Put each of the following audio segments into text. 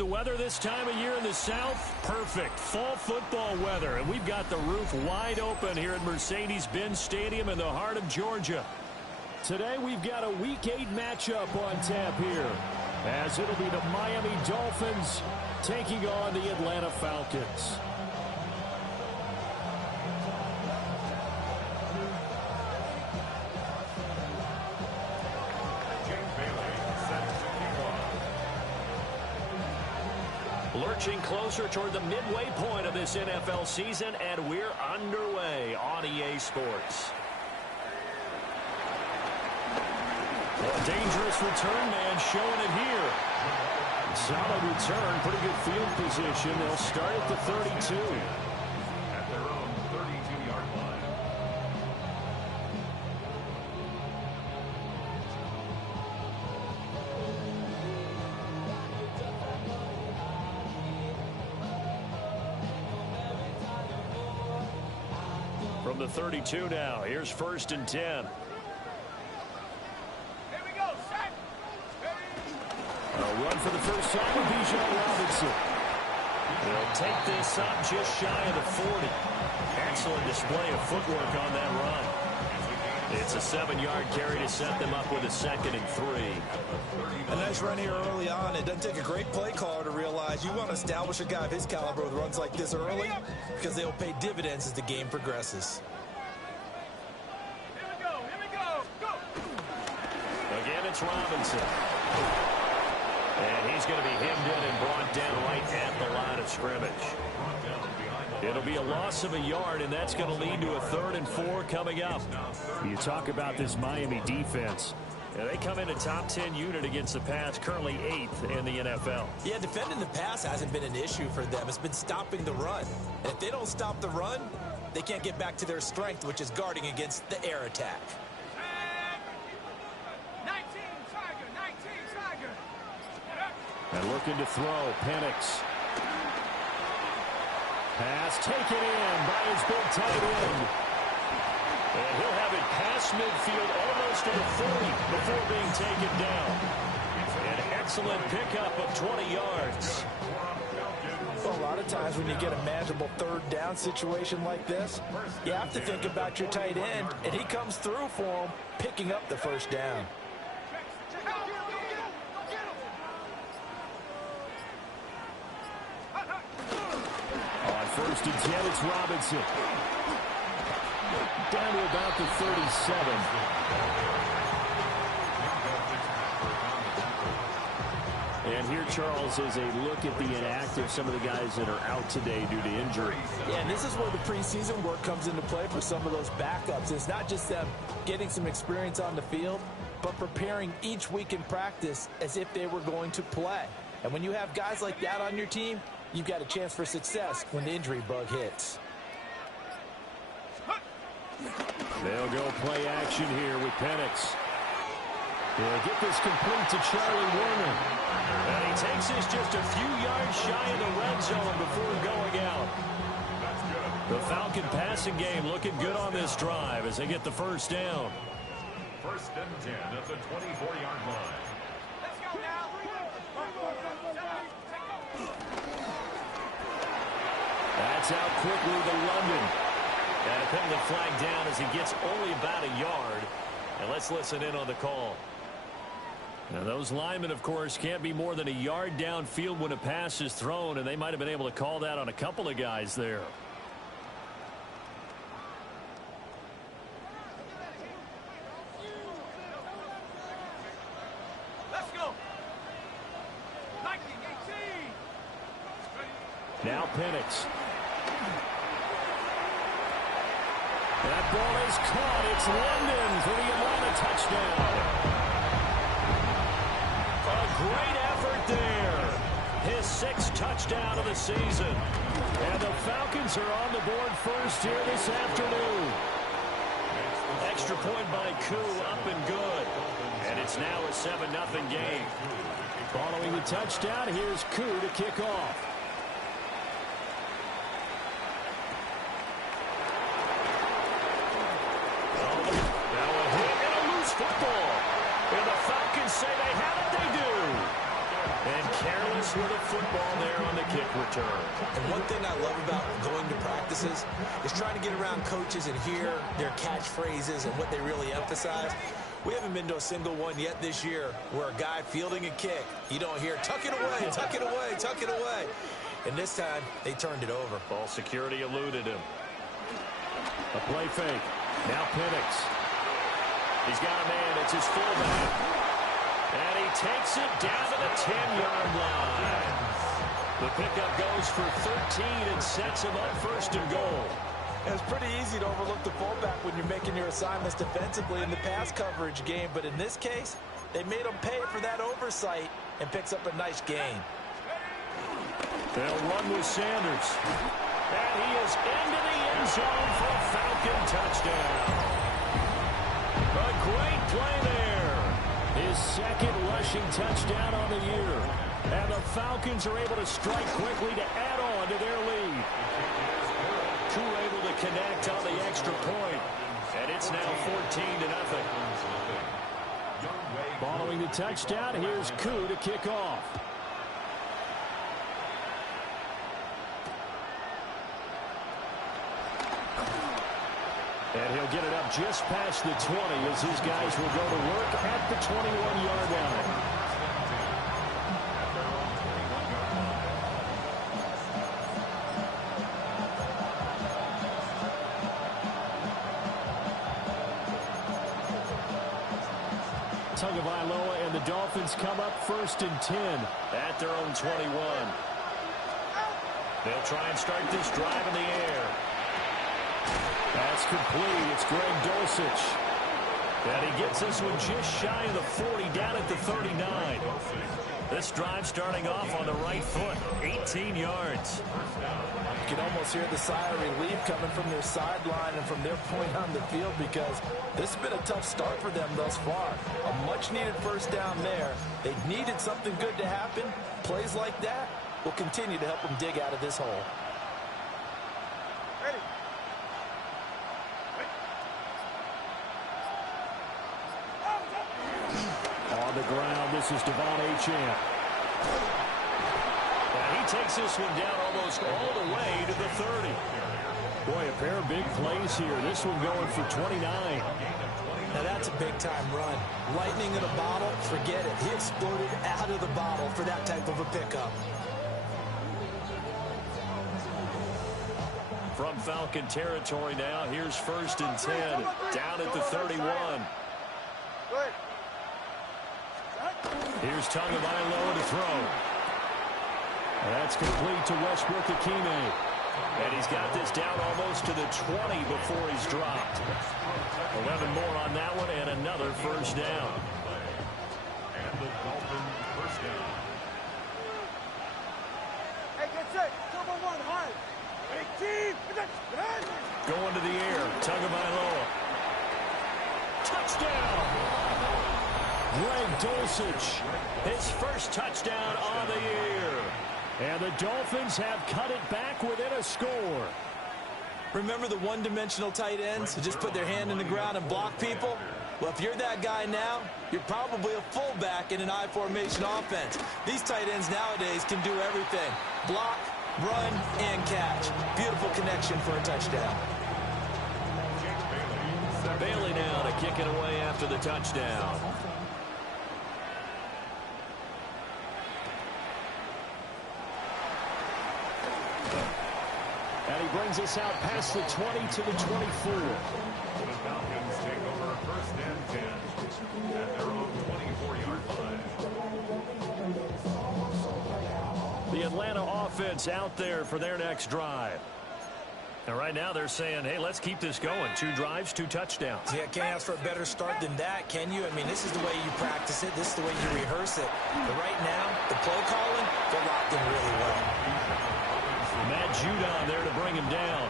The weather this time of year in the South, perfect. Fall football weather, and we've got the roof wide open here at Mercedes-Benz Stadium in the heart of Georgia. Today we've got a Week 8 matchup on tap here, as it'll be the Miami Dolphins taking on the Atlanta Falcons. Lurching closer toward the midway point of this NFL season, and we're underway on EA Sports. A dangerous return man showing it here. Solid return, pretty good field position. They'll start at the 32. At their own 32-yard line. From the 32 now, here's 1st and 10. A run for the first time with Bijan Robinson. They'll take this up just shy of the 40. Excellent display of footwork on that run. It's a 7-yard carry to set them up with a 2nd and 3. A nice run here early on. It doesn't take a great play caller to realize you want to establish a guy of his caliber with runs like this early, because they'll pay dividends as the game progresses. Here we go, go! Again, it's Robinson. And he's going to be hemmed in and brought down right at the line of scrimmage. It'll be a loss of a yard, and that's going to lead to a 3rd and 4 coming up. You talk about this Miami defense. Yeah, they come in a top 10 unit against the pass, currently 8th in the NFL. Yeah, defending the pass hasn't been an issue for them. It's been stopping the run. And if they don't stop the run, they can't get back to their strength, which is guarding against the air attack. 19 Tiger. And looking to throw, Penix. Pass taken in by his big tight end. And he'll have it past midfield almost to the 40 before being taken down. An excellent pickup of 20 yards. Well, a lot of times when you get a manageable 3rd down situation like this, you have to think about your tight end, and he comes through for him, picking up the 1st down. On 1st and 10, it's Robinson. Down to about the 37. And here, Charles, is a look at the inactive, some of the guys that are out today due to injury. Yeah, and this is where the preseason work comes into play for some of those backups. It's not just them getting some experience on the field, but preparing each week in practice as if they were going to play. And when you have guys like that on your team, you've got a chance for success when the injury bug hits. They'll go play action here with Penix. They'll get this complete to Charlie Warner. And he takes this just a few yards shy of the red zone before going out. The Falcon passing game looking good on this drive as they get the 1st down. 1st and 10 at the 24-yard line. Let's go now. That's out quickly to London. And a penalty flag down as he gets only about a yard. And let's listen in on the call. Now, those linemen, of course, can't be more than a yard downfield when a pass is thrown, and they might have been able to call that on a couple of guys there. Let's go. 19-18. Now Penix. That ball is caught. It's London for the Atlanta touchdown. A great effort there. His 6th touchdown of the season. And the Falcons are on the board first here this afternoon. Extra point by Koo, up and good. And it's now a 7-0 game. Following the touchdown, here's Koo to kick off. Now a hit and a loose football. And the Falcons say they have it, they do. And careless with a football there on the kick return. And one thing I love about going to practices is trying to get around coaches and hear their catchphrases and what they really emphasize. We haven't been to a single one yet this year where a guy fielding a kick, you don't hear, tuck it away, tuck it away, tuck it away. And this time, they turned it over. Ball security eluded him. A play fake. Now Penix. He's got a man. It's his fullback. And he takes it down to the 10-yard line. The pickup goes for 13 and sets him up first and goal. And it's pretty easy to overlook the fullback when you're making your assignments defensively in the pass coverage game. But in this case, they made him pay for that oversight and picks up a nice gain. They'll run with Sanders. And he is into the end zone for a Falcon touchdown. A great play there. His second rushing touchdown on the year. And the Falcons are able to strike quickly to add on to their lead. Crew able to connect on the extra point. And it's now 14-0. Following the touchdown, here's Koo to kick off. And he'll get it up just past the 20 as his guys will go to work at the 21-yard line. Tagovailoa and the Dolphins come up 1st and 10 at their own 21. They'll try and start this drive in the air. That's complete. It's Greg Dulcich. And he gets this one just shy of the 40, down at the 39. This drive starting off on the right foot, 18 yards. You can almost hear the sigh of relief coming from their sideline and from their point on the field because this has been a tough start for them thus far. A much-needed first down there. They needed something good to happen. Plays like that will continue to help them dig out of this hole. Ready. On the ground, this is Devon Achane. And he takes this one down almost all the way to the 30. Boy, a pair of big plays here. This one going for 29. Now that's a big-time run. Lightning in a bottle, forget it. He exploded out of the bottle for that type of a pickup. From Falcon territory now, here's 1st and 10, down at the 31. Good. Here's Tagovailoa to throw. That's complete to Westbrook-Ikhine. And he's got this down almost to the 20 before he's dropped. 11 more on that one and another first down. And the Dolphins first down. Hey, get set. Double one, hard. Hey, team. Going to the air. Tagovailoa. Touchdown! Greg Dulcich, his first touchdown on the year. And the Dolphins have cut it back within a score. Remember the one-dimensional tight ends who just put their hand in the ground and block people? Well, if you're that guy now, you're probably a fullback in an I-formation offense. These tight ends nowadays can do everything. Block, run, and catch. Beautiful connection for a touchdown. Bailey now to kick it away after the touchdown. And he brings us out past the 20 to the 24. The Falcons take over 1st and 10 at their own 24-yard line. The Atlanta offense out there for their next drive. And right now they're saying, hey, let's keep this going. 2 drives, 2 touchdowns. Yeah, can't ask for a better start than that, can you? I mean, this is the way you practice it. This is the way you rehearse it. But right now, the play calling, they're locked in really well. Matt Judon there to bring him down.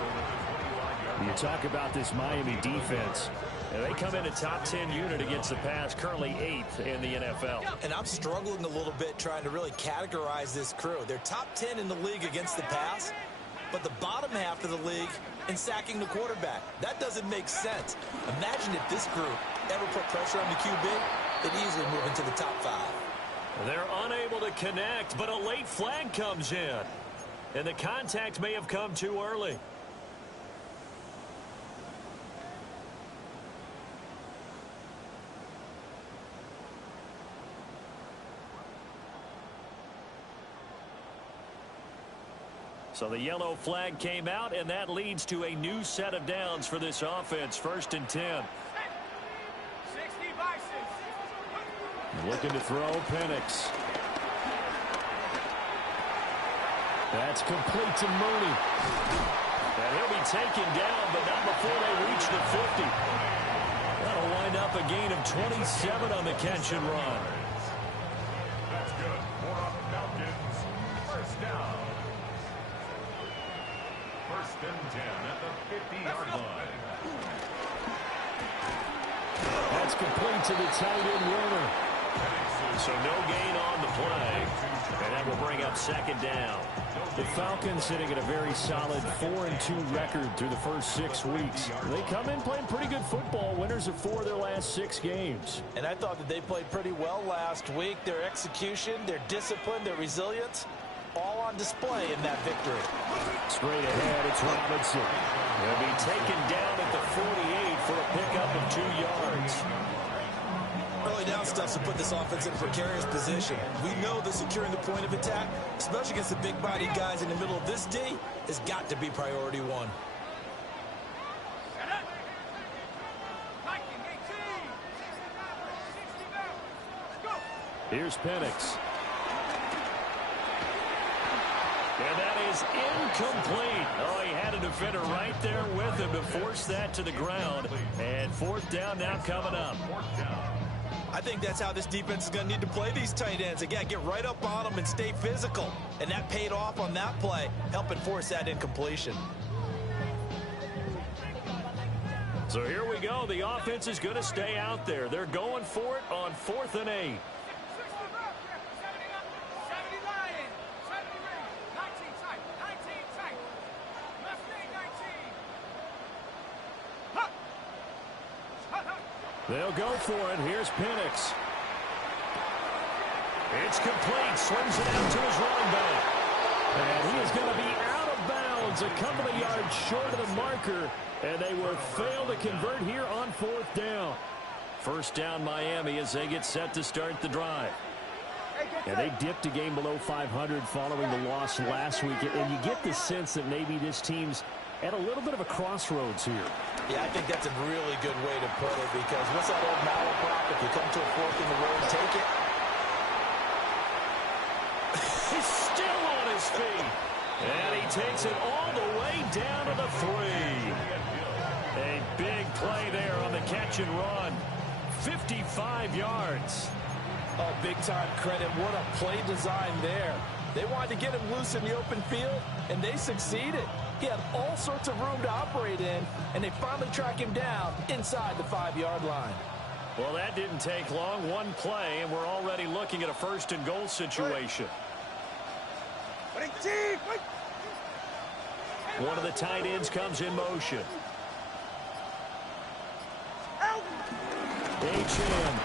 You talk about this Miami defense. And they come in a top 10 unit against the pass, currently 8th in the NFL. And I'm struggling a little bit trying to really categorize this crew. They're top 10 in the league against the pass, but the bottom half of the league in sacking the quarterback. That doesn't make sense. Imagine if this group ever put pressure on the QB, they'd easily move into the top 5. They're unable to connect, but a late flag comes in. And the contact may have come too early. So the yellow flag came out, and that leads to a new set of downs for this offense. 1st and 10. 60 Bison. Looking to throw, Penix. That's complete to Mooney. And he'll be taken down, but not before they reach the 50. That'll wind up a gain of 27 on the catch and run. That's good. More on Falcons. 1st down. 1st and 10 at the 50-yard line. That's complete to the tight end Warner. So no gain on the play. And that will bring up 2nd down. The Falcons sitting at a very solid 4-2 record through the first 6 weeks. They come in playing pretty good football, winners of 4 of their last 6 games. And I thought that they played pretty well last week. Their execution, their discipline, their resilience, all on display in that victory. Straight ahead, it's Robinson. He'll be taken down at the 48 for a pickup of 2 yards. Early down stuff to put this offense in a precarious position. We know that securing the point of attack, especially against the big-bodied guys in the middle of this D, has got to be priority 1. Here's Penix. And that is incomplete. Oh, he had a defender right there with him to force that to the ground. And 4th down now coming up. 4th down. I think that's how this defense is going to need to play these tight ends. Again, get right up on them and stay physical. And that paid off on that play, helping force that incompletion. So here we go. The offense is going to stay out there. They're going for it on 4th and 8. They'll go for it. Here's Penix. It's complete. Swings it out to his running back. And he is going to be out of bounds, a couple of yards short of the marker. And they will fail to convert here on 4th down. 1st down Miami as they get set to start the drive. And they dipped a game below 500 following the loss last week. And you get the sense that maybe this team's at a little bit of a crossroads here. Yeah, I think that's a really good way to put it, because what's that old malaprop? If you come to a fork in the road, take it. He's still on his feet. And he takes it all the way down to the 3. A big play there on the catch and run. 55 yards. Oh, big-time credit. What a play design there. They wanted to get him loose in the open field, and they succeeded. He had all sorts of room to operate in, and they finally track him down inside the 5-yard line. Well, that didn't take long. One play, and we're already looking at a 1st and goal situation. One of the tight ends comes in motion. H.M.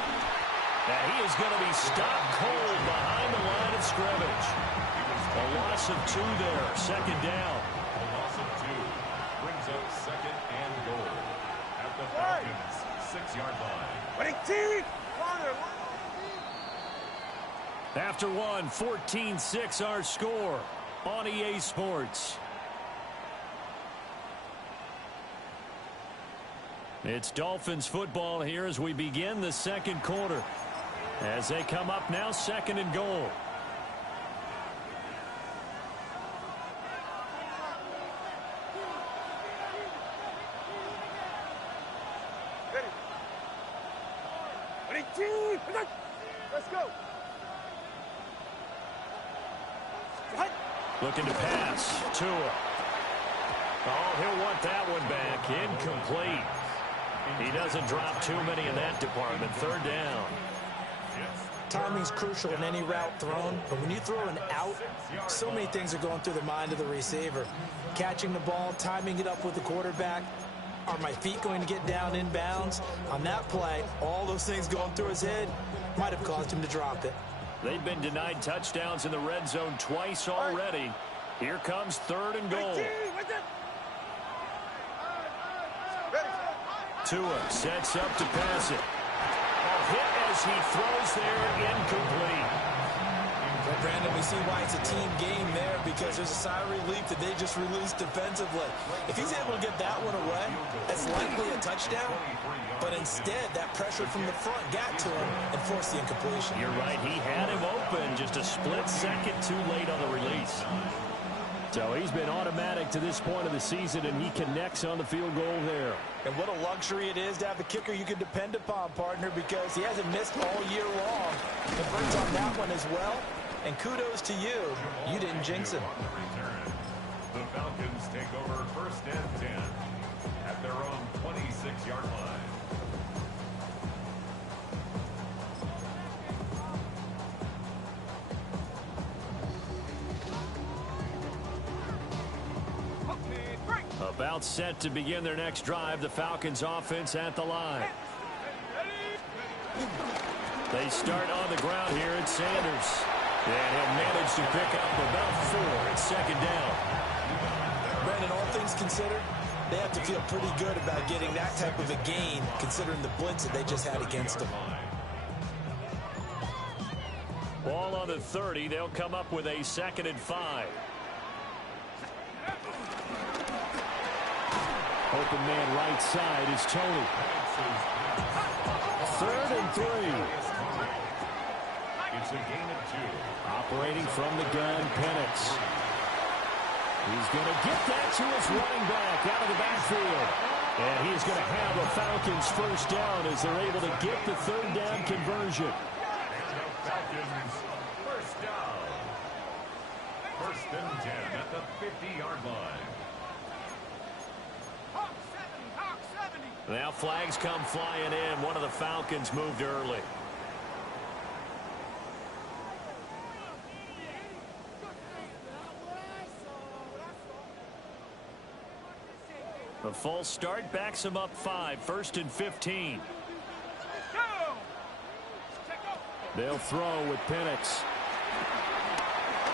And he is going to be stopped cold behind the line of scrimmage. A loss of 2 there. 2nd down. A loss of 2 brings up 2nd and goal at the Falcons' 6-yard line. After 1, 14-6 our score on EA Sports. It's Dolphins football here as we begin the 2nd quarter. As they come up now, 2nd and goal. Let's go. Looking to pass. Tua. Oh, he'll want that one back. Incomplete. He doesn't drop too many in that department. 3rd down. Timing's crucial in any route thrown, but when you throw an out, so many things are going through the mind of the receiver. Catching the ball, timing it up with the quarterback. Are my feet going to get down in bounds? On that play, all those things going through his head might have caused him to drop it. They've been denied touchdowns in the red zone twice already. Here comes 3rd and goal. Tua sets up to pass it. A hit as he throws there, incomplete. Well, Brandon, we see why it's a team game there, because there's a sigh of relief that they just released defensively. If he's able to get that one away, that's likely a touchdown. But instead, that pressure from the front got to him and forced the incompletion. You're right. He had him open just a split second too late on the release. So he's been automatic to this point of the season, and he connects on the field goal there. And what a luxury it is to have a kicker you can depend upon, partner, because he hasn't missed all year long. Converts on that one as well. And kudos to you. You didn't jinx him. The Falcons take over 1st and 10 at their own 26-yard line. About set to begin their next drive, the Falcons offense at the line. They start on the ground here at Sanders. And he'll manage to pick up about 4 at 2nd down. Brandon, all things considered, they have to feel pretty good about getting that type of a gain, considering the blitz that they just had against them. Ball on the 30. They'll come up with a 2nd and 5. Open man right side is Tony. 3rd and 3. It's a gain of 2. Operating from the gun, Penix. He's going to get that to his running back out of the backfield. And he's going to have a Falcons 1st down as they're able to get the 3rd down conversion. And the Falcons 1st down. 1st and 10 at the 50-yard line. Now flags come flying in. One of the Falcons moved early. A false start backs him up 5. 1st and 15. They'll throw with Penix.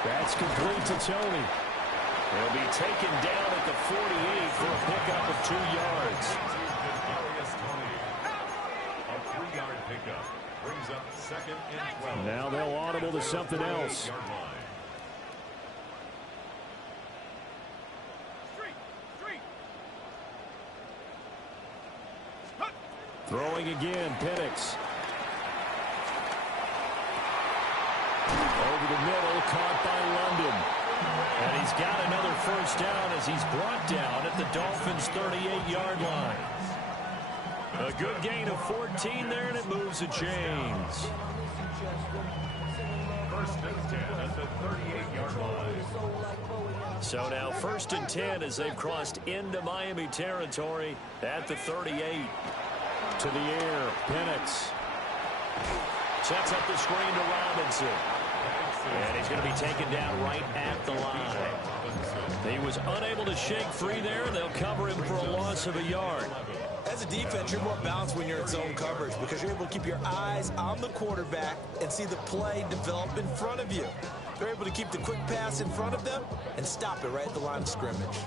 That's complete to Tony. He'll be taken down at the 48 for a pickup of 2 yards. A 3-yard pickup brings up 2nd and 12. Now they'll audible to something else. Throwing again, Penix. Over the middle, caught by London. And he's got another 1st down as he's brought down at the Dolphins' 38-yard line. A good gain of 14 there, and it moves the chains. 1st and 10 at the 38-yard line. So now 1st and 10 as they've crossed into Miami territory at the 38. To the air, Penix. Sets up the screen to Robinson. And he's going to be taken down right at the line. He was unable to shake free there, and they'll cover him for a loss of a yard. As a defense, you're more balanced when you're in zone coverage because you're able to keep your eyes on the quarterback and see the play develop in front of you. They're able to keep the quick pass in front of them and stop it right at the line of scrimmage.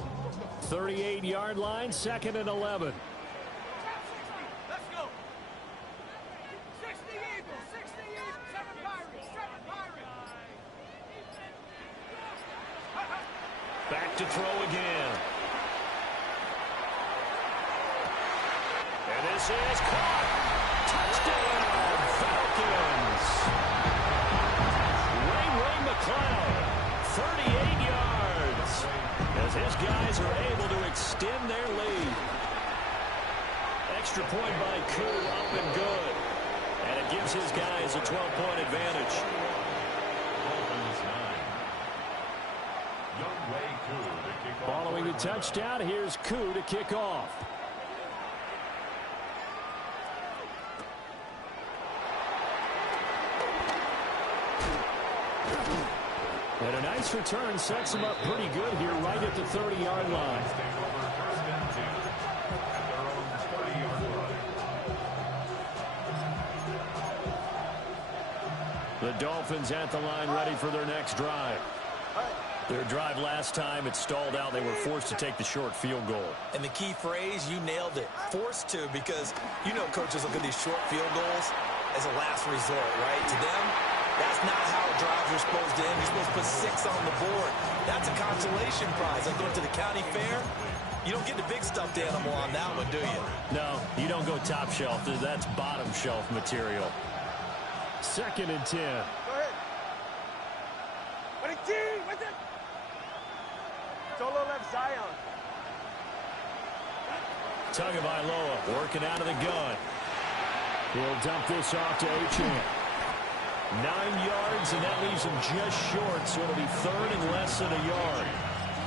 38-yard line, 2nd and 11. Back to throw again. And this is caught. Touchdown, Falcons. Ray McCloud, 38 yards. As his guys are able to extend their lead. Extra point by Koo, up and good. And it gives his guys a 12-point advantage. Following the touchdown, here's Koo to kick off. And a nice return sets him up pretty good here right at the 30-yard line. The Dolphins at the line ready for their next drive. Their drive last time, it stalled out. They were forced to take the short field goal. And the key phrase, you nailed it, forced to, because you know coaches look at these short field goals as a last resort, right? To them, that's not how drives are supposed to end. You're supposed to put 6 on the board. That's a consolation prize. Like going to the county fair, you don't get the big stuffed animal on that one, do you? No, you don't go top shelf. That's bottom shelf material. 2nd and 10. Go ahead. Running team, what's it? Solo left Zion. Tagovailoa working out of the gun. He'll dump this off to Achane. 9 yards, and that leaves him just short, so it'll be 3rd and less than a yard.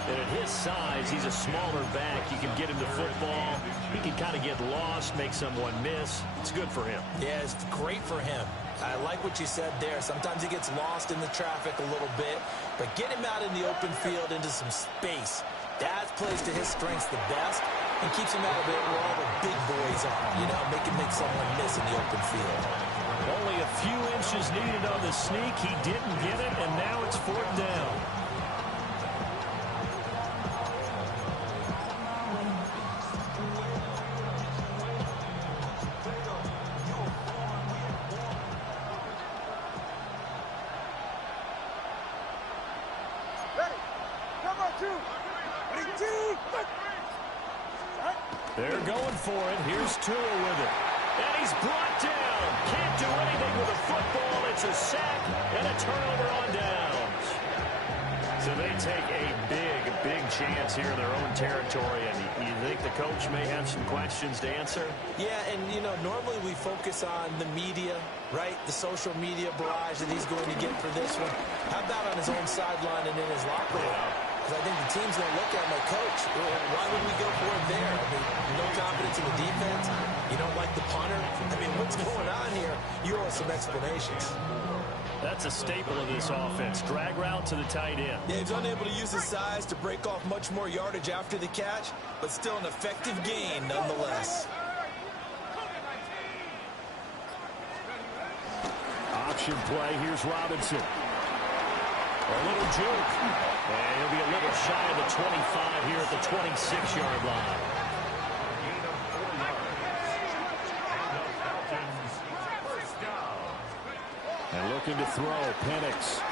And at his size, he's a smaller back. You can get him the football. He can kind of get lost, make someone miss. It's good for him. Yeah, it's great for him. I like what you said there. Sometimes he gets lost in the traffic a little bit, but get him out in the open field into some space. That plays to his strengths the best and keeps him out of it where all the big boys are, you know, make someone miss in the open field. Only a few inches needed on the sneak. He didn't get it, and now it's 4th down. They're going for it. Here's Tua with it. And he's brought down. Can't do anything with the football. It's a sack and a turnover on downs. So they take a big chance here in their own territory. And you think the coach may have some questions to answer? Yeah, and, you know, normally we focus on the media, right? The social media barrage that he's going to get for this one. How about on his own sideline and in his locker room? Because I think the team's going to look at him like, Coach, why would we go for it there? I mean, no confidence in the defense. You don't like the punter. I mean, what's going on here? You owe us some explanations. That's a staple of this offense. Drag route to the tight end. Yeah, he's unable to use his size to break off much more yardage after the catch, but still an effective gain nonetheless. Option play. Here's Robinson. A little juke. And he'll be a little shy of the 25 here at the 26-yard line. Gain of 4 yards. And the Falcons, first down. And looking to throw, Penix.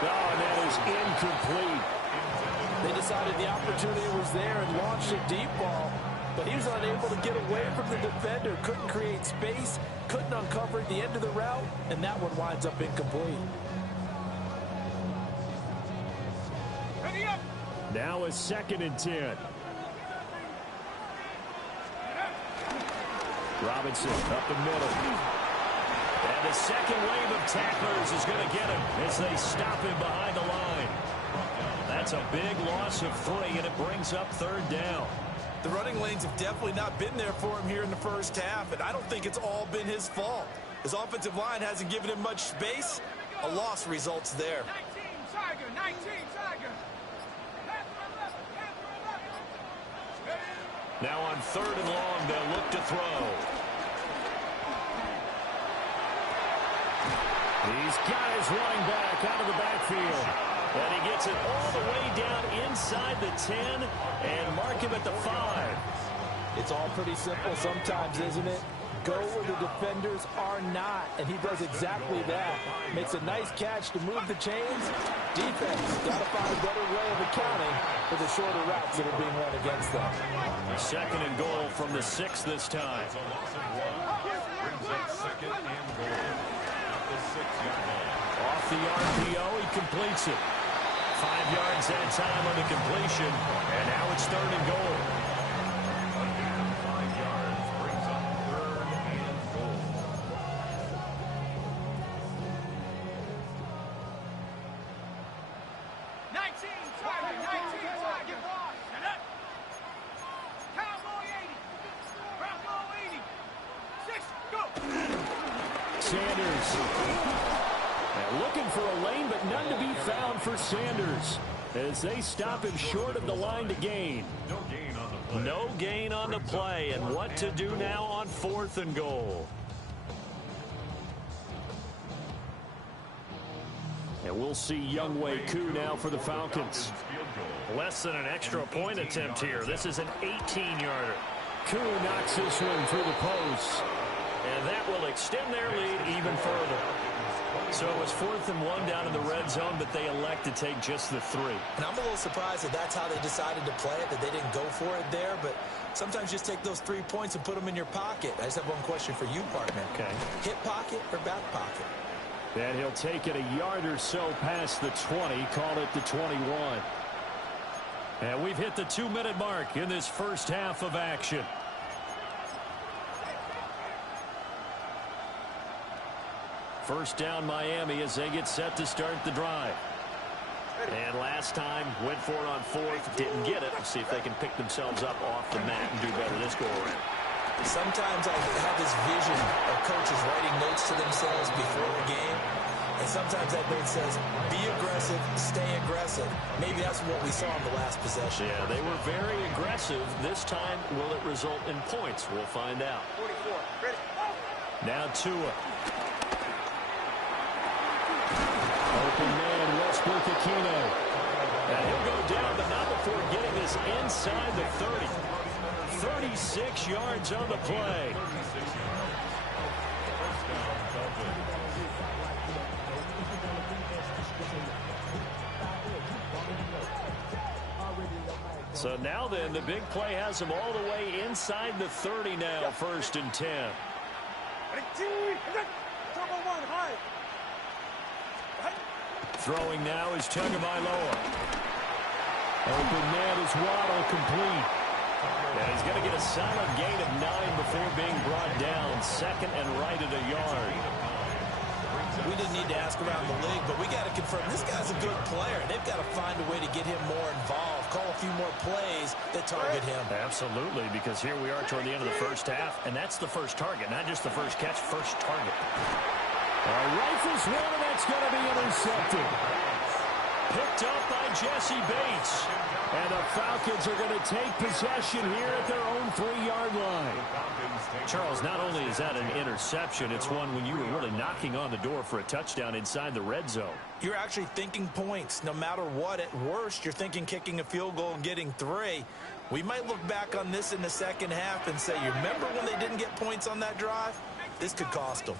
Oh, and that is incomplete. They decided the opportunity was there and launched a deep ball, but he was unable to get away from the defender, couldn't create space, couldn't uncover the end of the route, and that one winds up incomplete. Now a 2nd and 10. Robinson up the middle. And the second wave of tacklers is going to get him as they stop him behind the line. That's a big loss of 3, and it brings up 3rd down. The running lanes have definitely not been there for him here in the first half, and I don't think it's all been his fault. His offensive line hasn't given him much space. A loss results there. 19 Tiger. Now on 3rd and long, they'll look to throw. He's got his running back out of the backfield. And he gets it all the way down inside the 10 and mark him at the 5. It's all pretty simple sometimes, isn't it? Go where the defenders are not, and he does exactly that. Makes a nice catch to move the chains. Defense got to find a better way of accounting for the shorter routes that are being run against them. 2nd and goal from the 6 this time. It's a loss of 1. Brings up 2nd and goal at the 6-yard line. Off the RPO, he completes it. 5 yards that time on the completion, and now it's 3rd and goal. Again, 5 yards brings up 3rd and goal. Sanders. And looking for a lane, but none to be found for Sanders as they stop him short of the line to gain. No gain on the play. No gain on the play, and what to do now on 4th and goal. And we'll see Younghoe Koo now for the Falcons. Less than an extra point attempt here. This is an 18-yarder. Koo knocks this one through the post. And that will extend their lead even further. So it was 4th and 1 down in the red zone, but they elect to take just the 3. And I'm a little surprised that that's how they decided to play it, that they didn't go for it there. But sometimes just take those 3 points and put them in your pocket. I just have one question for you, partner. Okay. Hip pocket or back pocket? And he'll take it a yard or so past the 20, call it the 21. And we've hit the 2-minute mark in this first half of action. First down Miami as they get set to start the drive. And last time went for it on 4th, didn't get it. Let's see if they can pick themselves up off the mat and do better this go around. Sometimes I have this vision of coaches writing notes to themselves before a game. And sometimes that note says, be aggressive, stay aggressive. Maybe that's what we saw in the last possession. Yeah, they were very aggressive. This time, will it result in points? We'll find out. 44. Ready. Now Tua. Open man, Westbrook Aquino. And he'll go down, but not before getting this inside the 30. 36 yards on the play. So now then, the big play has him all the way inside the 30 now, 1st and 10. Throwing now is Tagovailoa. Open man is Waddle, complete. And he's going to get a solid gain of 9 before being brought down. 2nd and right at a yard. We didn't need to ask around the league, but we got to confirm this guy's a good player. They've got to find a way to get him more involved, call a few more plays that target him. Absolutely, because here we are toward the end of the first half, and that's the first target, not just the first catch, first target. Rifles one, and that's going to be intercepted. Picked up by Jesse Bates. And the Falcons are going to take possession here at their own 3-yard line. Charles, not only is that an interception, it's one when you were really knocking on the door for a touchdown inside the red zone. You're actually thinking points. No matter what, at worst, you're thinking kicking a field goal and getting 3. We might look back on this in the second half and say, you remember when they didn't get points on that drive? This could cost them.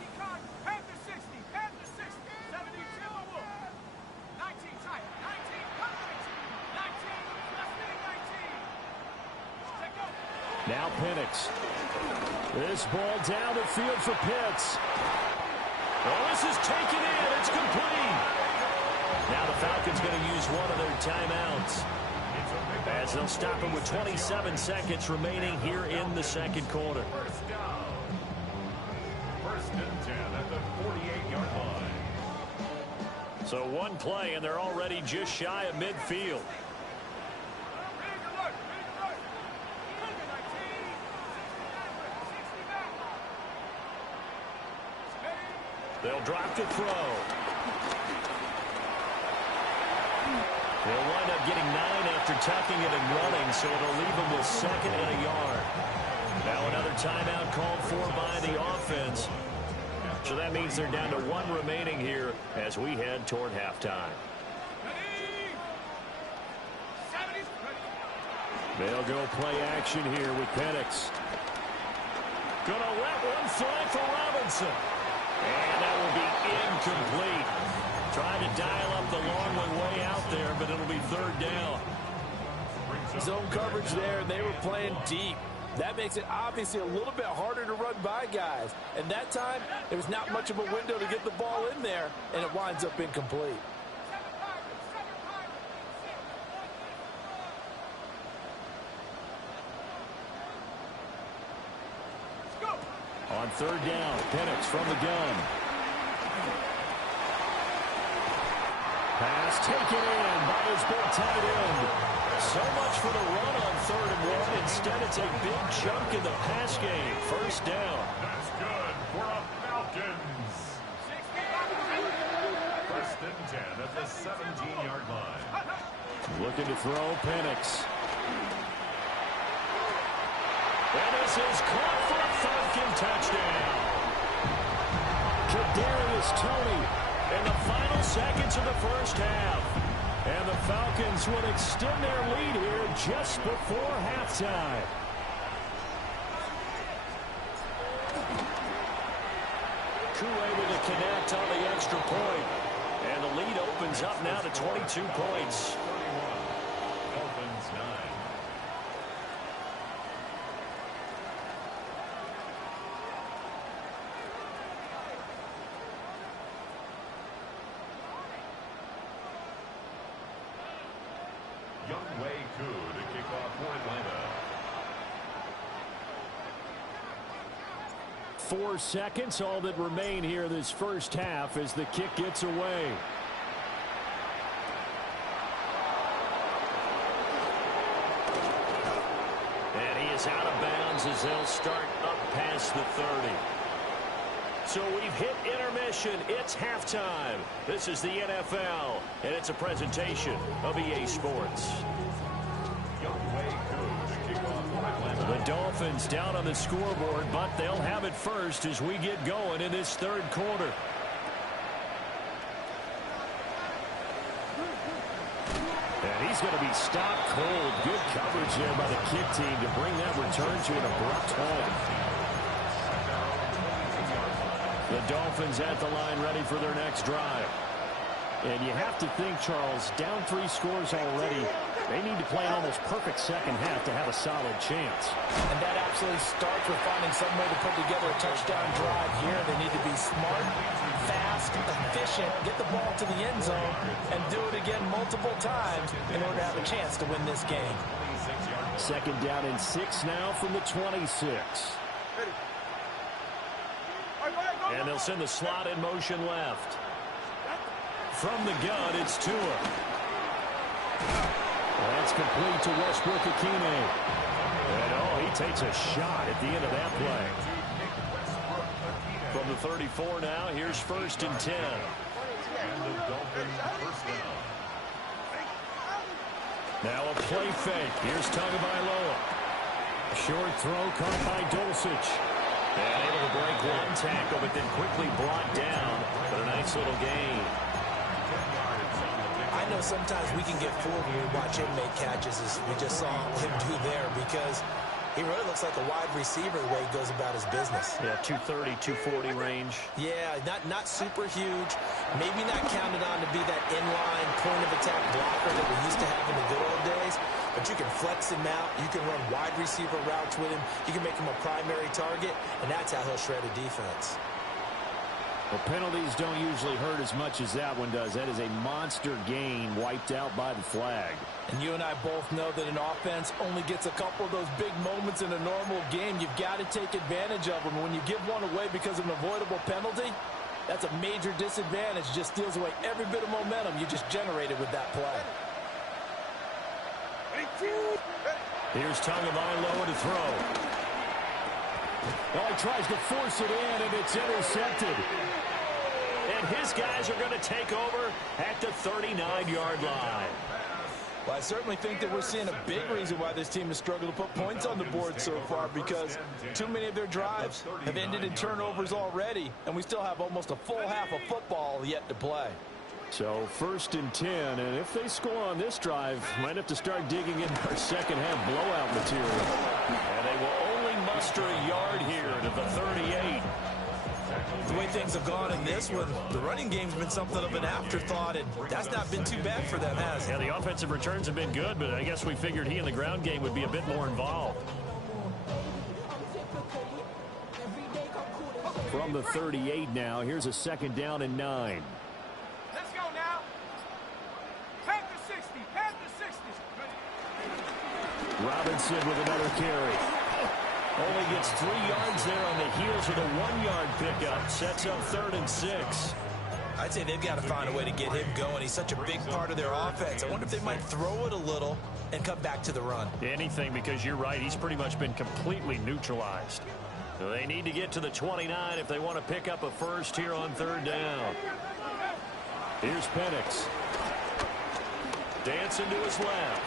Now Penix. This ball down the field for Pitts. Oh, this is taken in. It's complete. Now the Falcons going to use one of their timeouts, as they'll stop him with 27 seconds remaining here in the second quarter. First down. 1st and 10 at the 48-yard line. So one play, and they're already just shy of midfield. They'll drop the throw. They'll wind up getting 9 after tucking it and running, so it'll leave them with 2nd and a yard. Now another timeout called for by the offense. So that means they're down to 1 remaining here as we head toward halftime. They'll go play action here with Penix. Gonna let one fly for Robinson. And that will be incomplete. Trying to dial up the long way out there, but it'll be 3rd down. Zone coverage there, and they were playing deep. That makes it obviously a little bit harder to run by guys. And that time, there was not much of a window to get the ball in there, and it winds up incomplete. On 3rd down, Penix from the gun. Pass taken in by his big tight end. So much for the run on 3rd and 1. Instead, it's a big chunk in the pass game. 1st down. That's good for the Falcons. 1st and 10 at the 17-yard line. Looking to throw, Penix. And this is caught for a Falcon touchdown. Kadarius Toney in the final seconds of the first half. And the Falcons will extend their lead here just before halftime. Koo able to connect on the extra point. And the lead opens up now to 22 points. Dolphins 9. Younghoe Koo to kick off for Atlanta. 4 seconds, all that remain here this first half as the kick gets away. And he is out of bounds as they'll start up past the 30. So we've hit intermission. It's halftime. This is the NFL, and it's a presentation of EA Sports. Younghoe Koo to kick off for Atlanta. The Dolphins down on the scoreboard, but they'll have it first as we get going in this third quarter. And he's going to be stopped cold. Good coverage there by the kick team to bring that return to an abrupt halt. The Dolphins at the line ready for their next drive. And you have to think, Charles, down 3 scores already. They need to play an almost perfect second half to have a solid chance. And that absolutely starts with finding some way to put together a touchdown drive here. They need to be smart, fast, efficient, get the ball to the end zone, and do it again multiple times in order to have a chance to win this game. Second down and 6 now from the 26. And they'll send the slot in motion left. From the gun, it's Tua. That's complete to Westbrook-Ikhine. And, oh, he takes a shot at the end of that play. From the 34 now, here's 1st and 10. And the Dolphins first down. Now a play fake. Here's Tagovailoa. Short throw caught by Dulcich. And able to break one tackle, but then quickly brought down. But a nice little gain. I know sometimes we can get fooled when we watch him make catches, as we just saw him do there, because he really looks like a wide receiver the way he goes about his business. Yeah, 230, 240 range. Yeah, not super huge. Maybe not counted on to be that inline point-of-attack blocker that we used to have in the good old days. But you can flex him out. You can run wide receiver routes with him. You can make him a primary target, and that's how he'll shred a defense. Well, penalties don't usually hurt as much as that one does. That is a monster gain wiped out by the flag. And you and I both know that an offense only gets a couple of those big moments in a normal game. You've got to take advantage of them. When you give one away because of an avoidable penalty, that's a major disadvantage. Just steals away every bit of momentum you just generated with that play. Here's Tagovailoa to throw. Well, he tries to force it in, and it's intercepted. And his guys are going to take over at the 39-yard line. Well, I certainly think that we're seeing a big reason why this team has struggled to put points on the board so far, because too many of their drives have ended in turnovers already, and we still have almost a full half of football yet to play. So 1st and 10, and if they score on this drive, might have to start digging in our second half blowout material. And they will only muster a yard here to the 38. The way things have gone in this one, the running game's been something of an afterthought, and that's not been too bad for them, has it? Yeah, the offensive returns have been good, but I guess we figured he in the ground game would be a bit more involved. From the 38 now, here's a 2nd down and 9. Let's go now. Panther 60. Panther 60. Robinson with another carry. Only gets 3 yards there on the heels of a 1-yard pickup. Sets up 3rd and 6. I'd say they've got to find a way to get him going. He's such a big part of their offense. I wonder if they might throw it a little and come back to the run. Anything, because you're right. He's pretty much been completely neutralized. So they need to get to the 29 if they want to pick up a first here on 3rd down. Here's Penix. Dancing to his left.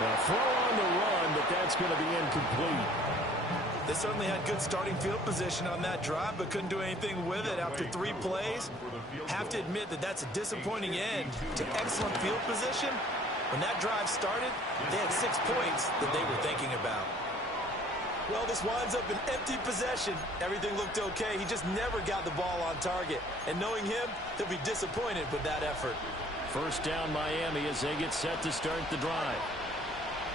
Now throw on the run, but that's going to be incomplete. They certainly had good starting field position on that drive, but couldn't do anything with it after 3 plays. Have to admit that that's a disappointing end to excellent field position. When that drive started, they had 6 points that they were thinking about. Well, this winds up an empty possession. Everything looked okay. He just never got the ball on target. And knowing him, he'll be disappointed with that effort. First down Miami as they get set to start the drive.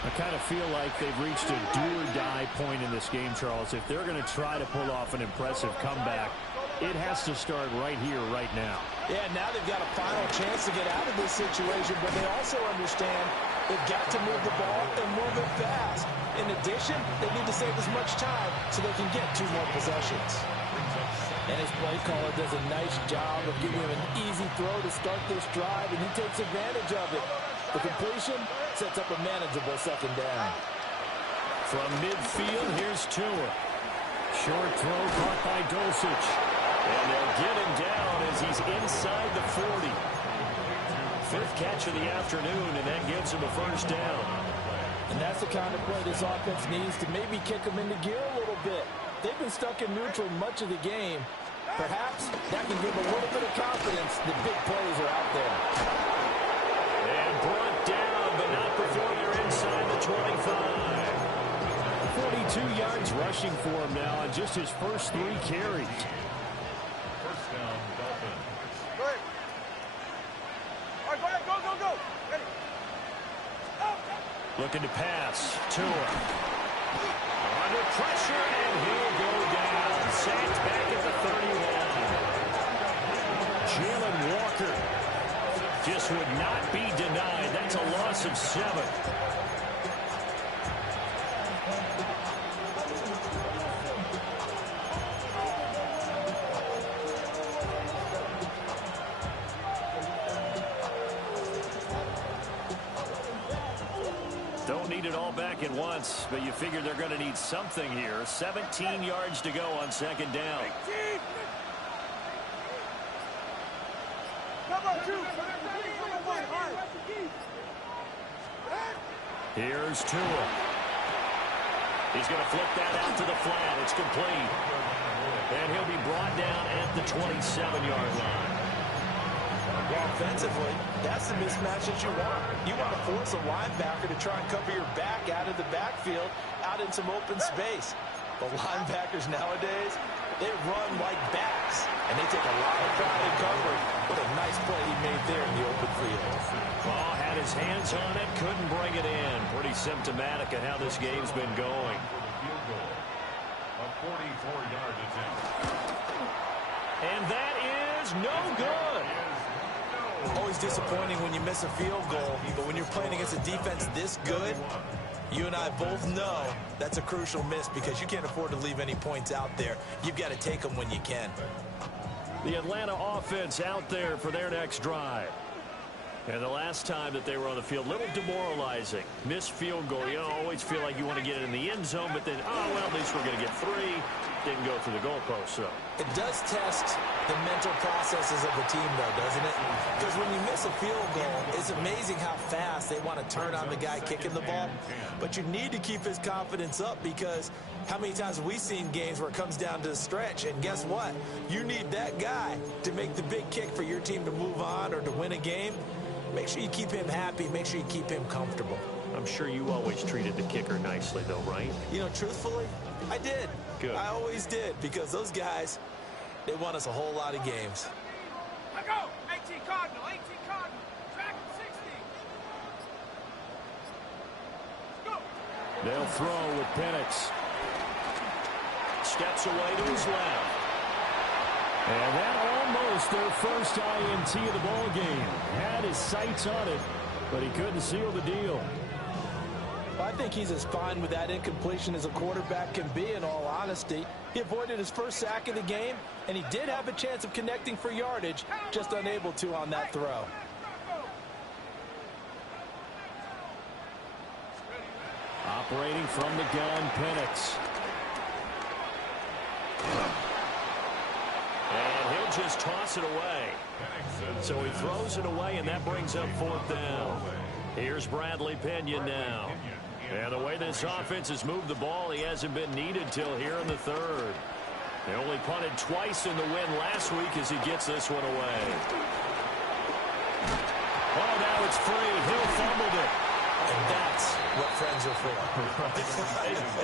I kind of feel like they've reached a do-or-die point in this game, Charles. If they're going to try to pull off an impressive comeback, it has to start right here, right now. Yeah, now they've got a final chance to get out of this situation, but they also understand they've got to move the ball and move it fast. In addition, they need to save as much time so they can get 2 more possessions. And his play caller does a nice job of giving him an easy throw to start this drive, and he takes advantage of it. The completion sets up a manageable second down. From midfield, here's Tua. Short throw caught by Dulcich. And they'll get him down as he's inside the 40. 5th catch of the afternoon, and that gives him a first down. And that's the kind of play this offense needs to maybe kick them into gear a little bit. They've been stuck in neutral much of the game. Perhaps that can give a little bit of confidence that big plays are out there. And brought down, but not before they're inside the 25. 42 yards rushing for him now on just his first 3 carries. First down, Dolphins. Right. All right, go ahead, go. Ready. Looking to pass. Tua. Under pressure, and he'll go down. Sacked back at the 31. Jalen Walker just would not be denied. That's a loss of 7. Don't need it all back at once, but you figure they're going to need something here. 17 yards to go on second down. Here's Tua. He's going to flip that out to the flat. It's complete. And he'll be brought down at the 27-yard line. Well, offensively, that's the mismatch that you want. You want to force a linebacker to try and cover your back out of the backfield, out in some open space. But linebackers nowadays, they run like backs, and they take a lot of pride in covering. What a nice play he made there in the open field. Oh, had his hands on it, couldn't bring it in. Pretty symptomatic of how this game's been going. For the field goal. A 44-yard attempt. And that is no good. Always disappointing when you miss a field goal, but when you're playing against a defense this good, you and I both know that's a crucial miss because you can't afford to leave any points out there. You've got to take them when you can. The Atlanta offense out there for their next drive. And the last time that they were on the field, a little demoralizing. Missed field goal. You always feel like you want to get it in the end zone, but then, oh, well, at least we're going to get 3. Didn't go through the goalpost, so. It does test the mental processes of the team, though, doesn't it? Because when you miss a field goal, it's amazing how fast they want to turn on the guy kicking the ball. But you need to keep his confidence up because how many times have we seen games where it comes down to the stretch, and guess what? You need that guy to make the big kick for your team to move on or to win a game. Make sure you keep him happy. Make sure you keep him comfortable. I'm sure you always treated the kicker nicely, though, right? You know, truthfully, I did. Good. I always did because those guys, they won us a whole lot of games. I go. 18 Cardinal. Track 60. Go. They'll throw with Penix. Steps away to his left. And that almost their first INT of the ball game. Had his sights on it, but he couldn't seal the deal. I think he's as fine with that incompletion as a quarterback can be, in all honesty. He avoided his first sack of the game, and he did have a chance of connecting for yardage, just unable to on that throw. Operating from the gun, Penix. And he'll just toss it away. So he throws it away, and that brings up 4th down. Here's Bradley Pinion now. And the way this offense has moved the ball, he hasn't been needed till here in the third. They only punted twice in the win last week as he gets this one away. Oh, now it's free. Hill fumbled it. And that's what friends are for.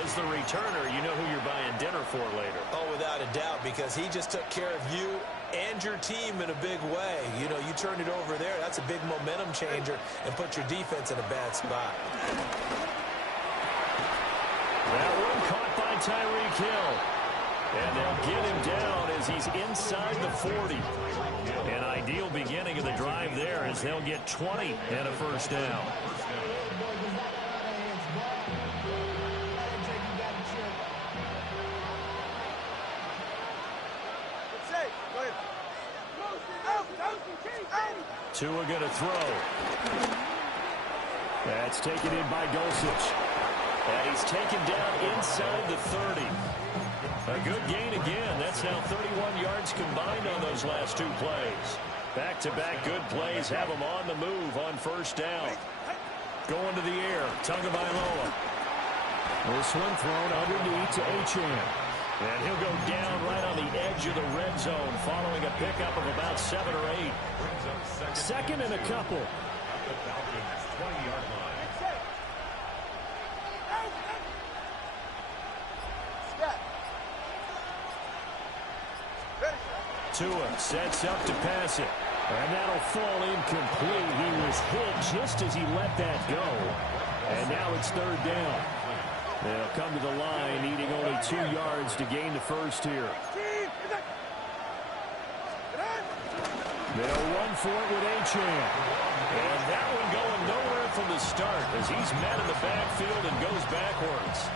As the returner, you know who you're buying dinner for later. Oh, without a doubt, because he just took care of you and your team in a big way. You know, you turned it over there. That's a big momentum changer and put your defense in a bad spot. That one caught by Tyreek Hill. And they'll get him down as he's inside the 40. An ideal beginning of the drive there as they'll get 20 and a first down. Tua going to throw. That's taken in by Dulcich. And he's taken down inside the 30. A good gain again. That's now 31 yards combined on those last two plays. Back-to-back good plays have him on the move on first down. Going to the air, Tagovailoa. This one thrown underneath to Achane. And he'll go down right on the edge of the red zone following a pickup of about 7 or 8. Second and a couple. The Falcons' 20-yard line. Tua sets up to pass it. And that'll fall incomplete. He was hit just as he let that go. And now it's third down. They'll come to the line, needing only 2 yards to gain the first here. They'll run for it with Achane. And that one going nowhere from the start as he's met in the backfield and goes backwards.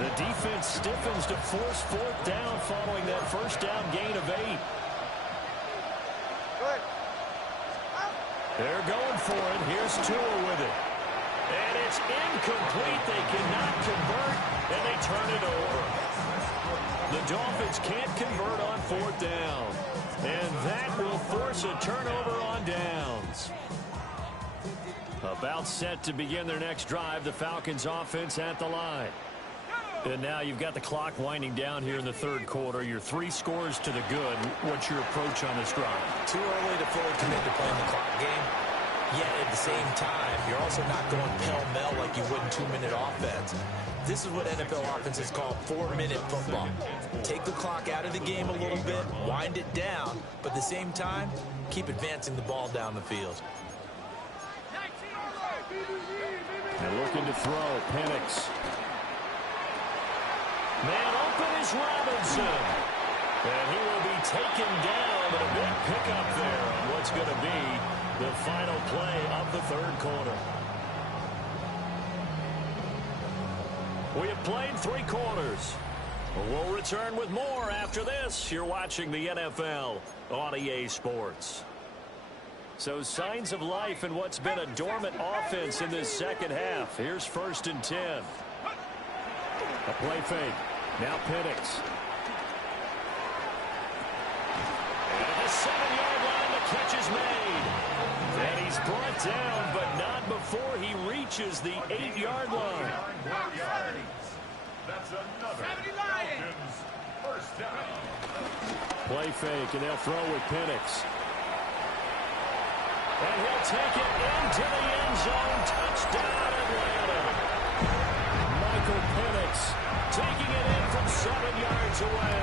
The defense stiffens to force fourth down following that first down gain of 8. They're going for it. Here's Tua with it. And it's incomplete. They cannot convert, and they turn it over. The Dolphins can't convert on fourth down. And that will force a turnover on downs. About set to begin their next drive, the Falcons offense at the line. And now you've got the clock winding down here in the third quarter. You're 3 scores to the good. What's your approach on this drive? Too early to fully commit to playing the clock game. Yet at the same time, you're also not going pell-mell like you would in 2-minute offense. This is what NFL offenses call 4-minute football. Take the clock out of the game a little bit, wind it down, but at the same time, keep advancing the ball down the field. And looking to throw, Penix. Man open is Robinson. And he will be taken down, but a big pickup there on what's going to be the final play of the third quarter. We have played 3 quarters. We'll return with more after this. You're watching the NFL on EA Sports. So signs of life in what's been a dormant offense in this second half. Here's 1st and 10. A play fake. Now Penix. At the 7-yard line, the catch is made. And he's brought down, but not before he reaches the 8-yard line. That's another Falcons first down. Play fake, and they'll throw with Penix. And he'll take it into the end zone. Touchdown, Atlanta. Michael Penix taking it in from 7 yards away.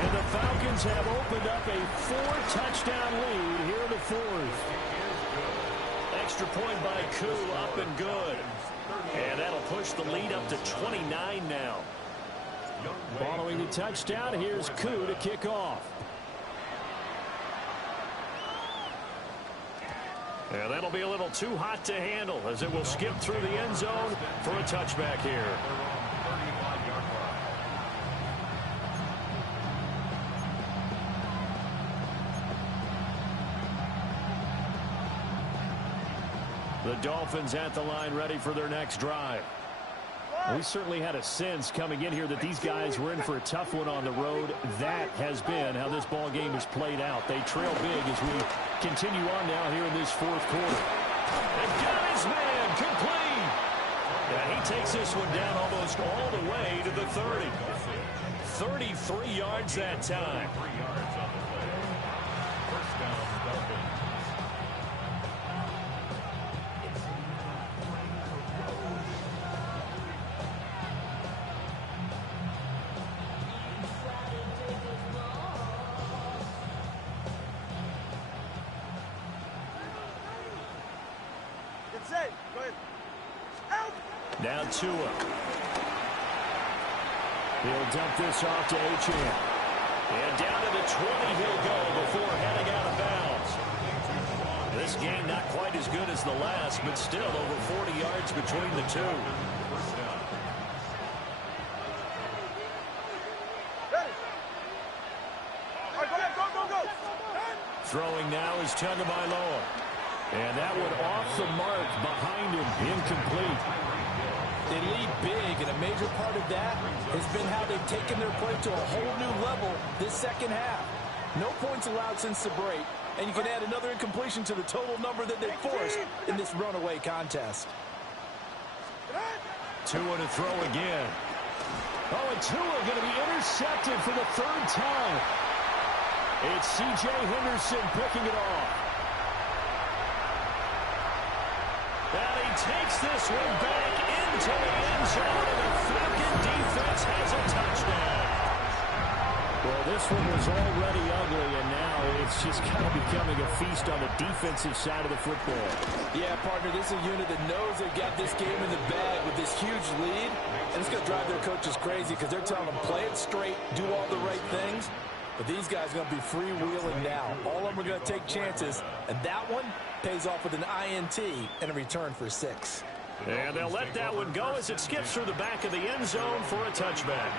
And the Falcons have opened up a 4-touchdown lead here in the fourth. Extra point by Koo, up and good. And that'll push the lead up to 29 now. Following the touchdown, here's Koo to kick off. And that'll be a little too hot to handle as it will skip through the end zone for a touchback here. The Dolphins at the line ready for their next drive. We certainly had a sense coming in here that these guys were in for a tough one on the road. That has been how this ball game has played out. They trail big as we continue on now here in this fourth quarter. And got his man complete. And he takes this one down almost all the way to the 30. 33 yards that time. 3 yards on the play. First down, Dolphins. It's safe. Go ahead. Out. Now Tua. He'll dump this off to Achane. And down to the 20 he'll go before heading out of bounds. This game not quite as good as the last, but still over 40 yards between the two. First down. Ready. All right, go ahead. Go, go, go. Throwing now is Tagovailoa. And that one off the mark behind him, incomplete. They lead big, and a major part of that has been how they've taken their play to a whole new level this second half. No points allowed since the break, and you can add another incompletion to the total number that they forced in this runaway contest. Tua to throw again. Oh, and Tua going to be intercepted for the third time. It's C.J. Henderson picking it off. And he takes this one back into the end zone, and the Falcon defense has a touchdown. Well, this one was already ugly, and now it's just kind of becoming a feast on the defensive side of the football. Yeah, partner, this is a unit that knows they got this game in the bag with this huge lead, and it's going to drive their coaches crazy because they're telling them play it straight, do all the right things. But these guys are going to be freewheeling now. All of them are going to take chances, and that one pays off with an INT and a return for 6. And they'll let that one go as it skips through the back of the end zone for a touchback.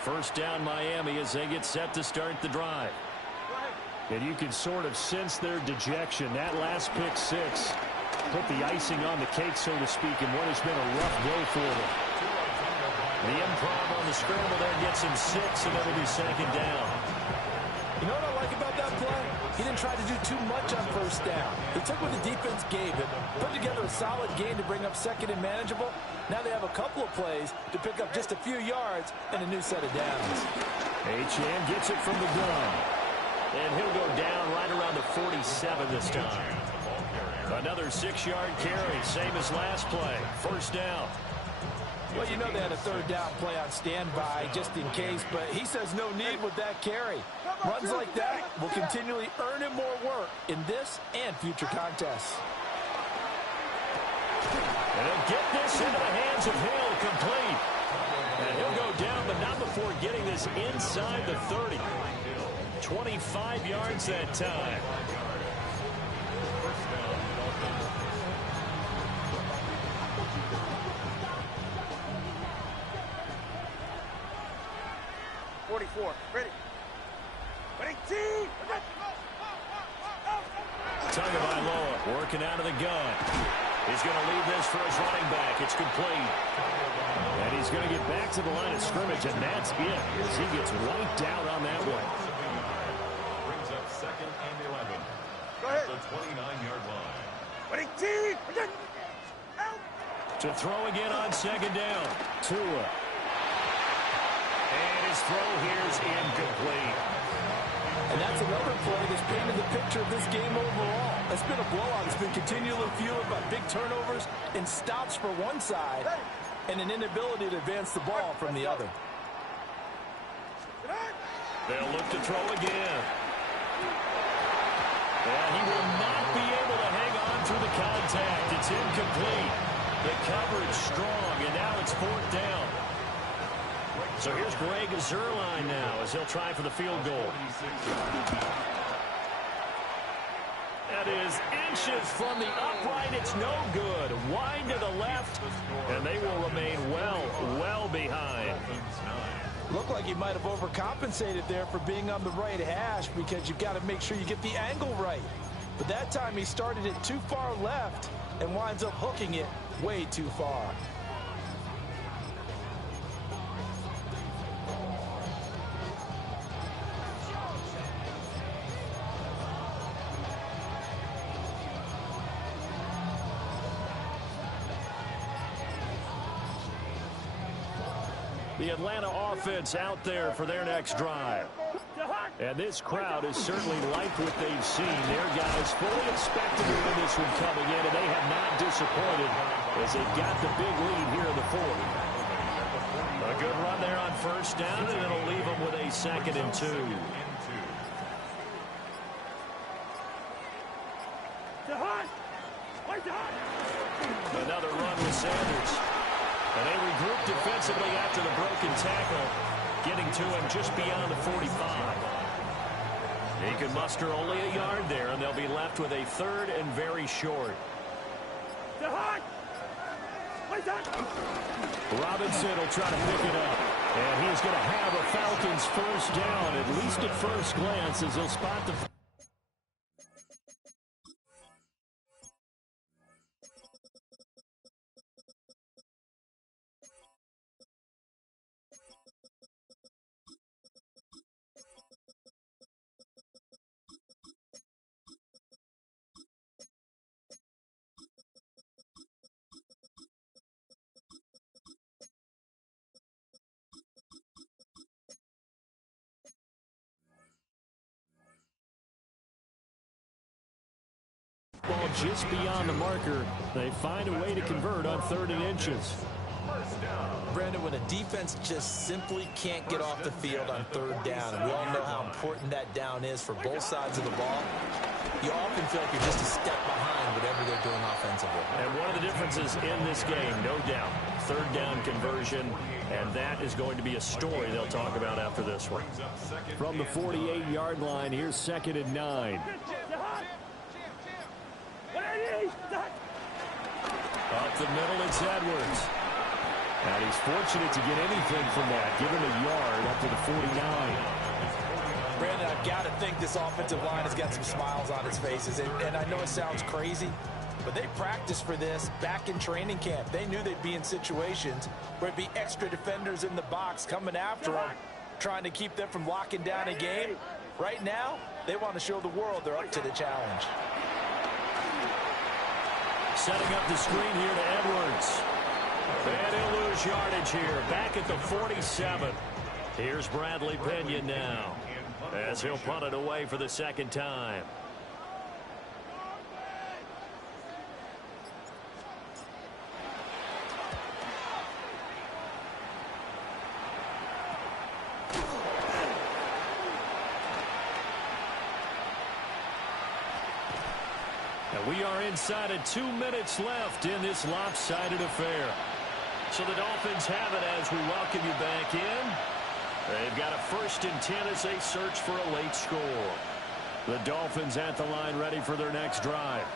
First down Miami as they get set to start the drive. And you can sort of sense their dejection. That last pick 6 put the icing on the cake, so to speak, in what has been a rough go for them. The improv on the scramble there gets him 6, and it'll be second down. You know what I like about that play? He didn't try to do too much on first down. He took what the defense gave him, put together a solid game to bring up second and manageable. Now they have a couple of plays to pick up just a few yards and a new set of downs. Achane gets it from the gun. And he'll go down right around the 47 this time. Another 6-yard carry, same as last play. First down. Well, you know they had a third down play on standby just in case, but he says no need with that carry. Runs like that will continually earn him more work in this and future contests. And he'll get this into the hands of Hill, complete. And he'll go down, but not before getting this inside the 30. 25 yards that time. 44. Ready. Ready, team. Tagovailoa working out of the gun. He's going to leave this for his running back. It's complete. And he's going to get back to the line of scrimmage, and that's it as he gets wiped out on that one. Brings up second and 11. Go ahead. At the 29-yard line. Ready, team. Out. To throw again on second down. Tua. And his throw here is incomplete. And that's another play that's painted the picture of this game overall. It's been a blowout. It's been continually fueled by big turnovers and stops for one side and an inability to advance the ball from the other. They'll look to throw again. And he will not be able to hang on through the contact. It's incomplete. The coverage strong, and now it's fourth down. So here's Greg Zuerlein now as he'll try for the field goal. That is inches from the upright. It's no good. Wide to the left, and they will remain well behind. Looked like he might have overcompensated there for being on the right hash because you've got to make sure you get the angle right. But that time he started it too far left and winds up hooking it way too far. The Atlanta offense out there for their next drive. And this crowd has certainly liked what they've seen. Their guys fully expected to win this one coming in, and they have not disappointed as they got the big lead here in the fourth. A good run there on first down, and it'll leave them with a 2nd and 2. Another run with Sanders. And they regroup defensively after the broken tackle, getting to him just beyond the 45. He can muster only a yard there, and they'll be left with a 3rd and very short. Robinson will try to pick it up. And he's going to have a Falcons first down, at least at first glance, as he'll spot the... ball just beyond the marker. They find a way to convert on 3rd and inches. Brandon, when a defense just simply can't get off the field on 3rd down, and we all know how important that down is for both sides of the ball, you often feel like you're just a step behind whatever they're doing offensively. And one of the differences in this game, no doubt, 3rd down conversion, and that is going to be a story they'll talk about after this one. From the 48-yard line, here's 2nd and 9. Up the middle, it's Edwards. And he's fortunate to get anything from that. Give him a yard up to the 49. Brandon, I've got to think this offensive line has got some smiles on its faces. And I know it sounds crazy, but they practiced for this back in training camp. They knew they'd be in situations where it'd be extra defenders in the box coming after them, trying to keep them from locking down a game. Right now, they want to show the world they're up to the challenge. Setting up the screen here to Edwards. And he'll lose yardage here. Back at the 47. Here's Bradley Pinion now, as he'll punt it away for the 2nd time. And we are inside of 2 minutes left in this lopsided affair. So the Dolphins have it as we welcome you back in. They've got a 1st and 10 as they search for a late score. The Dolphins at the line ready for their next drive.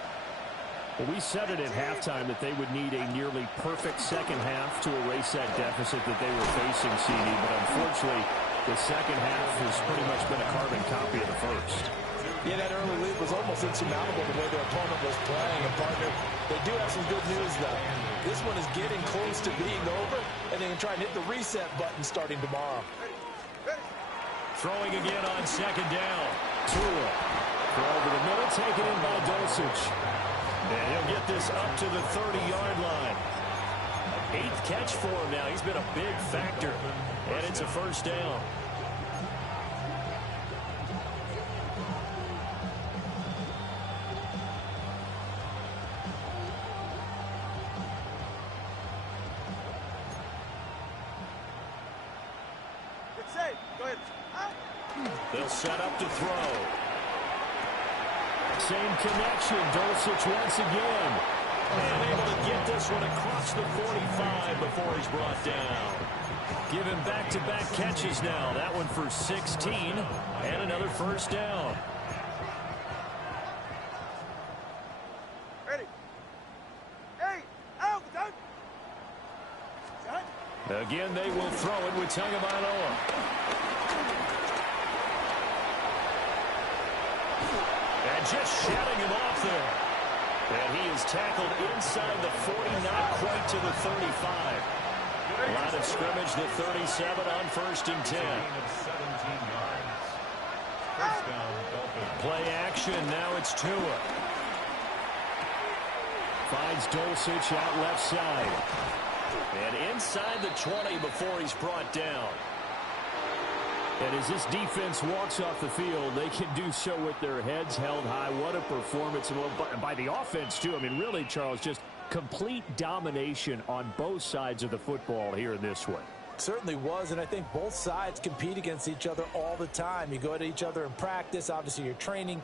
Well, we said it at halftime that they would need a nearly perfect second half to erase that deficit that they were facing, CD. But unfortunately, the second half has pretty much been a carbon copy of the first. Yeah, that early lead was almost insurmountable the way their opponent was playing. And, partner, they do have some good news, though. This one is getting close to being over, and they can try and hit the reset button starting tomorrow. Throwing again on 2nd down. Tua. Throw over the middle, taken in by Dulcich. And he'll get this up to the 30-yard line. 8th catch for him now. He's been a big factor. And it's a 1st down. They'll set up to throw. Same connection. Dulcich once again. And able to get this one across the 45 before he's brought down. Give him back-to-back catches now. That one for 16 and another 1st down. Ready. Hey, out, done. Again, they will throw it with Tagovailoa. And just shutting him off there. And he is tackled inside the 40, not quite to the 35. Line of scrimmage, the 37 on 1st and 10. Play action, now it's Tua. Finds Dulcich out left side. And inside the 20 before he's brought down. And as this defense walks off the field, they can do so with their heads held high. What a performance. And by the offense, too. I mean, really, Charles, just complete domination on both sides of the football here in this one. Certainly was, and I think both sides compete against each other all the time. You go at each other in practice. Obviously, your training camp.